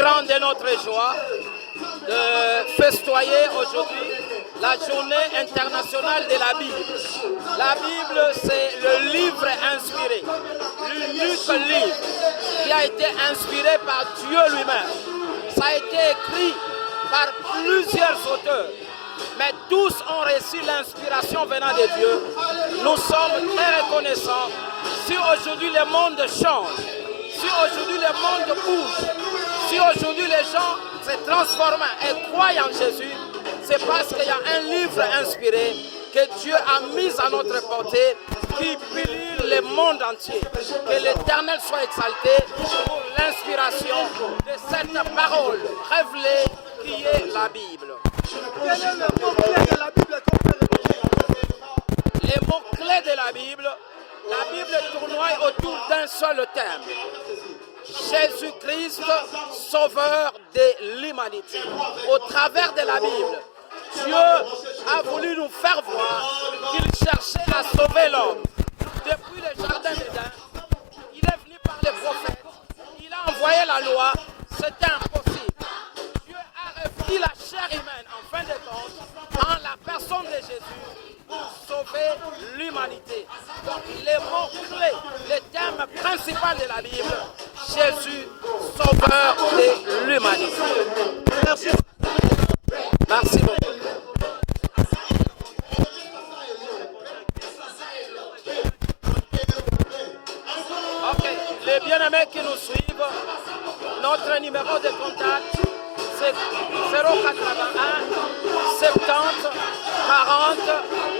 grande est notre joie de festoyer aujourd'hui la journée internationale de la Bible. La Bible, c'est le livre inspiré, l'unique livre qui a été inspiré par Dieu lui-même. Ça a été écrit par plusieurs auteurs, mais tous ont reçu l'inspiration venant de Dieu. Nous sommes très reconnaissants. Si aujourd'hui le monde change, si aujourd'hui le monde bouge, si aujourd'hui les gens se transforment et croient en Jésus, c'est parce qu'il y a un livre inspiré que Dieu a mis à notre portée qui pilule le monde entier. Que l'Éternel soit exalté pour l'inspiration de cette parole révélée qui est la Bible. Quel est le mot-clé de la Bible qu'on peut répéter? Les mots-clés de la Bible tournoie autour d'un seul thème. Jésus-Christ, sauveur de l'humanité. Au travers de la Bible, Dieu a voulu nous faire voir qu'il cherchait à sauver l'homme. Depuis le jardin d'Éden, il est venu par les prophètes, il a envoyé la loi, c'était impossible. Dieu a revêtu la chair humaine en fin de compte, en la personne de Jésus, pour sauver l'humanité. Donc les mots-clés, le thème principal de la Bible, Jésus, sauveur de l'humanité. Merci. Merci beaucoup. Ok, les bien-aimés qui nous suivent, notre numéro de contact, c'est 081 70 40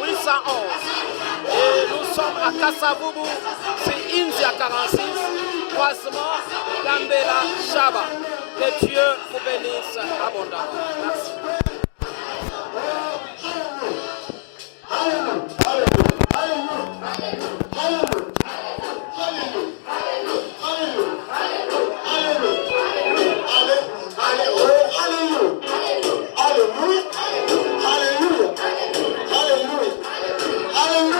811. Et nous sommes à Kassaboubou, c'est India 46, croisement Gambela Chaba. Que Dieu vous bénisse abondamment. Merci. Hallelujah.